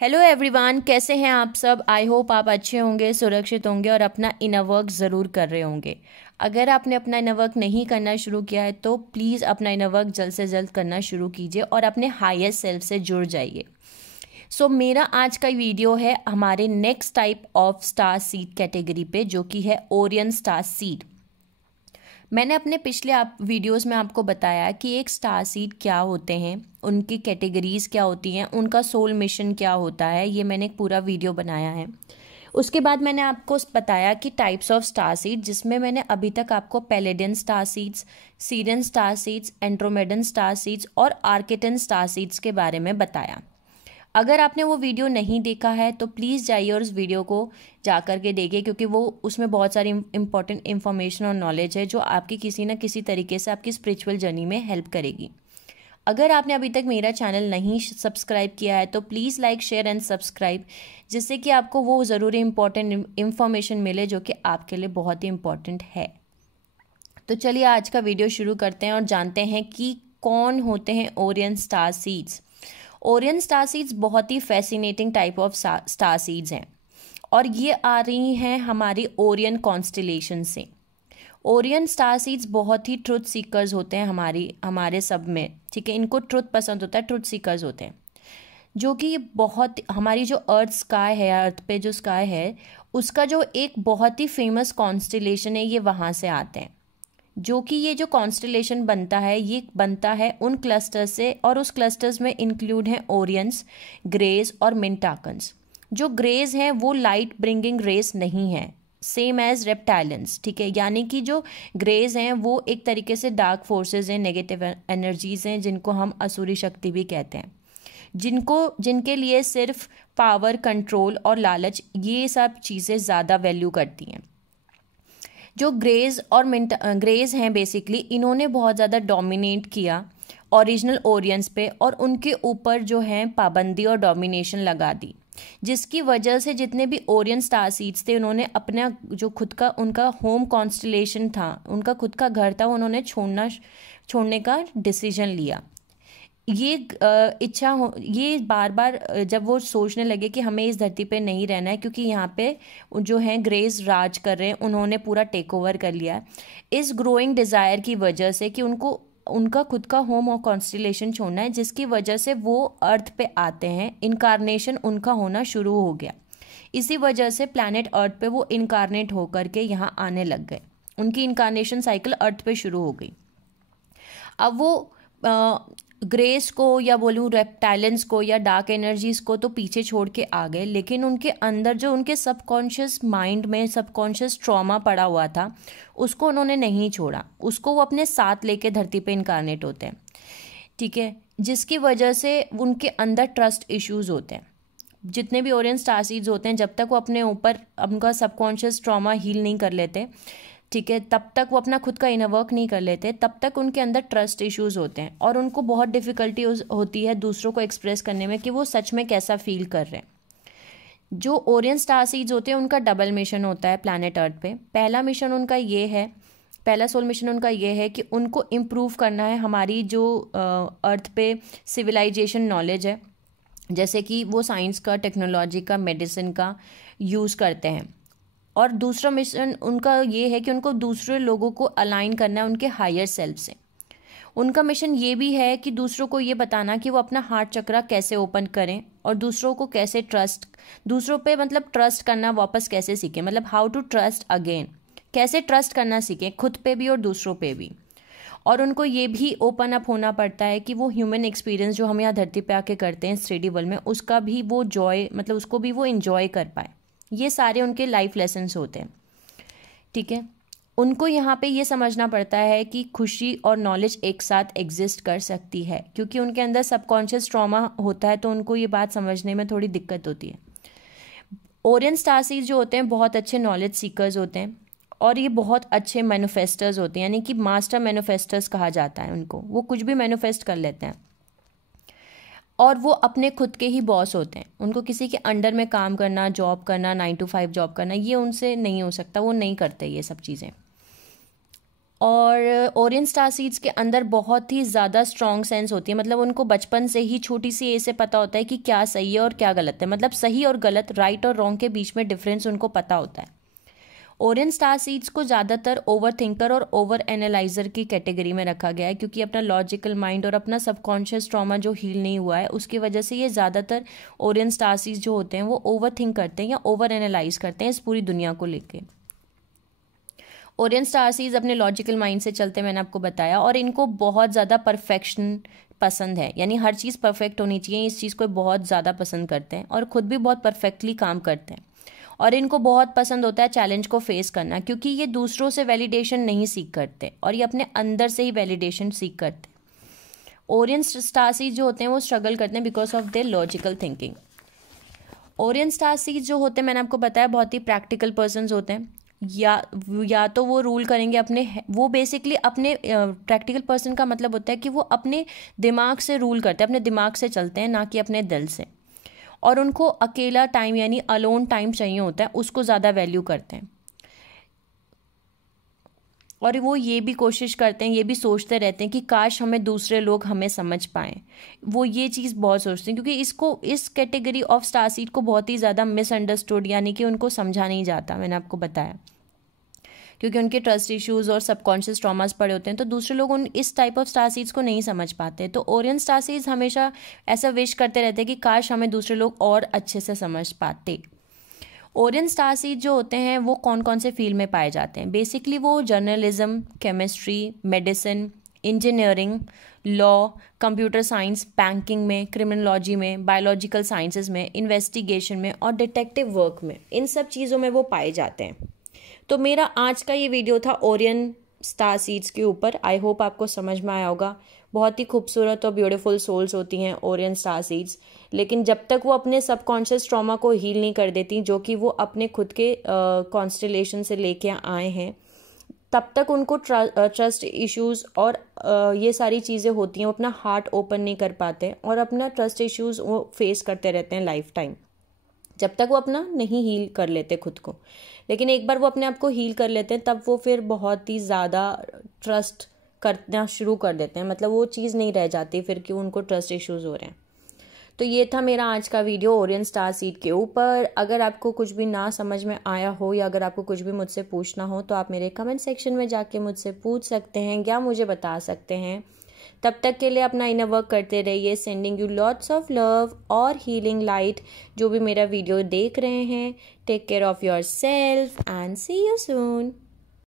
Hello everyone, कैसे हैं आप सब। आई होप आप अच्छे होंगे, सुरक्षित होंगे और अपना इनर वर्क ज़रूर कर रहे होंगे। अगर आपने अपना इनर वर्क नहीं करना शुरू किया है तो प्लीज़ अपना इनर वर्क जल्द से जल्द करना शुरू कीजिए और अपने हायर सेल्फ से जुड़ जाइए। मेरा आज का वीडियो है हमारे next type of star seed category पे, जो कि है ओरियन स्टार सीड। मैंने अपने पिछले वीडियोस में आपको बताया कि एक स्टार सीड क्या होते हैं, उनकी कैटेगरीज क्या होती हैं, उनका सोल मिशन क्या होता है। ये मैंने एक पूरा वीडियो बनाया है। उसके बाद मैंने आपको बताया कि टाइप्स ऑफ स्टार सीड, जिसमें मैंने अभी तक आपको Pleiadian star seeds, Sirian star seeds, Andromedan star seeds और आर्केटन स्टार सीड्स के बारे में बताया। अगर आपने वो वीडियो नहीं देखा है तो प्लीज़ जाइए और उस वीडियो को जा कर के देखिए, क्योंकि वो उसमें बहुत सारी इंपॉर्टेंट इन्फॉर्मेशन और नॉलेज है जो आपकी किसी न किसी तरीके से आपकी स्पिरिचुअल जर्नी में हेल्प करेगी। अगर आपने अभी तक मेरा चैनल नहीं सब्सक्राइब किया है तो please like, share and subscribe, जिससे कि आपको वो ज़रूरी इंपॉर्टेंट इन्फॉर्मेशन मिले जो कि आपके लिए बहुत ही इम्पॉर्टेंट है। तो चलिए आज का वीडियो शुरू करते हैं और जानते हैं कि कौन होते हैं Orion star seeds. Orion star seeds बहुत ही fascinating type of star seeds हैं और ये आ रही हैं हमारी ओरियन कॉन्स्टिलेशन से। ओरियन स्टार सीड्स बहुत ही ट्रुथ सीकर्स होते हैं हमारे सब में, ठीक है। इनको ट्रुथ पसंद होता है, ट्रुथ सीकर्स होते हैं, जो कि बहुत हमारी जो अर्थ स्काई है, अर्थ पे जो स्काई है उसका जो एक बहुत ही फेमस कॉन्स्टिलेशन है, ये वहाँ से आते हैं। जो कि ये जो कॉन्स्टलेशन बनता है ये बनता है उन क्लस्टर्स से, और उस क्लस्टर्स में इंक्लूड हैं ओरियंस, ग्रेज और मिंटाकन्स। जो ग्रेज हैं वो लाइट ब्रिंगिंग रेस नहीं है, सेम एज रेप्टाइलेंस, ठीक है। यानी कि जो ग्रेज हैं वो एक तरीके से डार्क फोर्सेस हैं, नेगेटिव एनर्जीज हैं, जिनको हम असुरी शक्ति भी कहते हैं, जिनके लिए सिर्फ पावर, कंट्रोल और लालच, ये सब चीज़ें ज़्यादा वैल्यू करती हैं। जो ग्रेज हैं बेसिकली, इन्होंने बहुत ज़्यादा डोमिनेट किया ओरिजिनल ओरियंस पे और उनके ऊपर जो है पाबंदी और डोमिनेशन लगा दी, जिसकी वजह से जितने भी ओरियन स्टार सीड्स थे उन्होंने अपना जो खुद का उनका होम कॉन्स्टलेशन था, उनका खुद का घर था, उन्होंने छोड़ने का डिसीजन लिया। ये इच्छा हो, ये बार बार जब वो सोचने लगे कि हमें इस धरती पे नहीं रहना है, क्योंकि यहाँ पे जो हैं ग्रेज राज कर रहे हैं, उन्होंने पूरा टेक ओवर कर लिया है। इस ग्रोइंग डिज़ायर की वजह से कि उनको उनका खुद का होम और कॉन्स्टिलेशन छोड़ना है, जिसकी वजह से वो अर्थ पे आते हैं, इनकारनेशन उनका होना शुरू हो गया। इसी वजह से प्लैनेट अर्थ पे वो इनकारनेट होकर के यहाँ आने लग गए, उनकी इनकारनेशन साइकिल अर्थ पे शुरू हो गई। अब वो ग्रेस को या बोलूँ रेप्टाइलेंस को या डार्क एनर्जीज को तो पीछे छोड़ के आ गए, लेकिन उनके अंदर जो उनके सबकॉन्शियस माइंड में सबकॉन्शियस ट्रॉमा पड़ा हुआ था उसको उन्होंने नहीं छोड़ा, उसको वो अपने साथ लेके धरती पे इनकारनेट होते हैं, ठीक है। जिसकी वजह से उनके अंदर ट्रस्ट इश्यूज होते हैं। जितने भी ओरियन स्टार सीड्स होते हैं, जब तक वो अपने ऊपर उनका सबकॉन्शियस ट्रॉमा हील नहीं कर लेते, ठीक है, तब तक वो अपना खुद का इनर वर्क नहीं कर लेते, तब तक उनके अंदर ट्रस्ट इश्यूज होते हैं और उनको बहुत डिफ़िकल्टी होती है दूसरों को एक्सप्रेस करने में कि वो सच में कैसा फील कर रहे हैं। जो ओरियन स्टार सीड्स होते हैं उनका डबल मिशन होता है प्लैनेट अर्थ पे। पहला मिशन उनका ये है, पहला सोल मिशन उनका ये है कि उनको इम्प्रूव करना है हमारी जो अर्थ पे सिविलाइजेशन नॉलेज है, जैसे कि वो साइंस का, टेक्नोलॉजी का, मेडिसिन का यूज़ करते हैं। और दूसरा मिशन उनका ये है कि उनको दूसरे लोगों को अलाइन करना है उनके हायर सेल्फ से। उनका मिशन ये भी है कि दूसरों को ये बताना कि वो अपना हार्ट चक्रा कैसे ओपन करें और दूसरों को कैसे दूसरों पे मतलब ट्रस्ट करना वापस कैसे सीखें, मतलब हाउ टू ट्रस्ट अगेन, कैसे ट्रस्ट करना सीखें खुद पे भी और दूसरों पे भी। और उनको ये भी ओपन अप होना पड़ता है कि वो ह्यूमन एक्सपीरियंस जो हम यहाँ धरती पे आके करते हैं 3D वर्ल्ड में, उसका भी वो जॉय, मतलब उसको भी वो इंजॉय कर पाए। ये सारे उनके लाइफ लेसन्स होते हैं, ठीक है। उनको यहाँ पे ये समझना पड़ता है कि खुशी और नॉलेज एक साथ एग्जिस्ट कर सकती है, क्योंकि उनके अंदर सबकॉन्शियस ट्रॉमा होता है, तो उनको ये बात समझने में थोड़ी दिक्कत होती है। ओरियन स्टार सीड्स जो होते हैं बहुत अच्छे नॉलेज सीकर्स होते हैं और ये बहुत अच्छे मैनिफेस्टर्स होते हैं, यानी कि मास्टर मैनिफेस्टर्स कहा जाता है उनको। वो कुछ भी मैनिफेस्ट कर लेते हैं और वो अपने खुद के ही बॉस होते हैं। उनको किसी के अंडर में काम करना, जॉब करना, 9 to 5 जॉब करना, ये उनसे नहीं हो सकता, वो नहीं करते ये सब चीज़ें। और ओरियन स्टार सीड्स के अंदर बहुत ही ज़्यादा स्ट्रॉन्ग सेंस होती है, मतलब उनको बचपन से ही छोटी सी एज से पता होता है कि क्या सही है और क्या गलत है, मतलब सही और गलत, राइट और रॉन्ग के बीच में डिफरेंस उनको पता होता है। ओरियन स्टार सीड्स को ज़्यादातर ओवर थिंकर और ओवर एनालाइजर की कैटेगरी में रखा गया है, क्योंकि अपना लॉजिकल माइंड और अपना सबकॉन्शियस ट्रॉमा जो हील नहीं हुआ है उसकी वजह से ये ज़्यादातर ओरियन स्टार सीड्स जो होते हैं वो ओवर थिंक करते हैं या ओवर एनालाइज करते हैं इस पूरी दुनिया को लेके। ओरियन स्टार सीड्स अपने लॉजिकल माइंड से चलते हैं, मैंने आपको बताया, और इनको बहुत ज़्यादा परफेक्शन पसंद है, यानी हर चीज़ परफेक्ट होनी चाहिए, इस चीज़ को बहुत ज़्यादा पसंद करते हैं और ख़ुद भी बहुत परफेक्टली काम करते हैं। और इनको बहुत पसंद होता है चैलेंज को फेस करना, क्योंकि ये दूसरों से वैलिडेशन नहीं सीख करते और ये अपने अंदर से ही वैलिडेशन सीख करते हैं। ओरियन स्टार सीड्स जो होते हैं वो स्ट्रगल करते हैं because of their logical thinking. Orion star seeds जो होते हैं, मैंने आपको बताया, बहुत ही प्रैक्टिकल पर्सन्स होते हैं, या तो वो रूल करेंगे अपने, वो बेसिकली अपने, प्रैक्टिकल पर्सन का मतलब होता है कि वो अपने दिमाग से रूल करते हैं, अपने दिमाग से चलते हैं, ना कि अपने दिल से। और उनको अकेला टाइम यानी अलोन टाइम चाहिए होता है, उसको ज़्यादा वैल्यू करते हैं। और वो ये भी कोशिश करते हैं, ये भी सोचते रहते हैं कि काश हमें दूसरे लोग हमें समझ पाएँ। वो ये चीज़ बहुत सोचते हैं, क्योंकि इस कैटेगरी ऑफ स्टार सीड को बहुत ही ज़्यादा मिसअंडरस्टूड यानी कि उनको समझा नहीं जाता, मैंने आपको बताया, क्योंकि उनके ट्रस्ट इश्यूज़ और सबकॉन्शियस ट्रॉमास पड़े होते हैं, तो दूसरे लोग इस टाइप ऑफ स्टार सीड्स को नहीं समझ पाते। तो ओरियन स्टार सीड्स हमेशा ऐसा विश करते रहते हैं कि काश हमें दूसरे लोग और अच्छे से समझ पाते। ओरियन स्टार सीड जो होते हैं वो कौन कौन से फील्ड में पाए जाते हैं? बेसिकली वो journalism, chemistry, medicine, engineering, law, computer science, banking में, क्रिमिनोलॉजी में, बायोलॉजिकल साइंसेज में, इन्वेस्टिगेशन में और डिटेक्टिव वर्क में, इन सब चीज़ों में वो पाए जाते हैं। तो मेरा आज का ये वीडियो था ओरियन स्टार सीड्स के ऊपर। आई होप आपको समझ में आया होगा। बहुत ही खूबसूरत और ब्यूटीफुल सोल्स होती हैं ओरियन स्टार सीड्स, लेकिन जब तक वो अपने सबकॉन्शियस ट्रॉमा को हील नहीं कर देती, जो कि वो अपने खुद के कॉन्स्टलेशन से लेके आए हैं, तब तक उनको ट्रस्ट इश्यूज़ और ये सारी चीज़ें होती हैं। वो अपना हार्ट ओपन नहीं कर पाते और अपना ट्रस्ट इश्यूज़ वो फेस करते रहते हैं लाइफ टाइम, जब तक वो अपना नहीं हील कर लेते खुद को। लेकिन एक बार वो अपने आप को हील कर लेते हैं, तब वो फिर बहुत ही ज़्यादा ट्रस्ट करना शुरू कर देते हैं, मतलब वो चीज़ नहीं रह जाती फिर कि उनको ट्रस्ट इश्यूज़ हो रहे हैं। तो ये था मेरा आज का वीडियो ओरियन स्टार सीड के ऊपर। अगर आपको कुछ भी ना समझ में आया हो या अगर आपको कुछ भी मुझसे पूछना हो तो आप मेरे कमेंट सेक्शन में जाके मुझसे पूछ सकते हैं या मुझे बता सकते हैं। तब तक के लिए अपना इनर वर्क करते रहिए। Sending you lots of love और हीलिंग लाइट। जो भी मेरा वीडियो देख रहे हैं, take care of yourself and see you soon.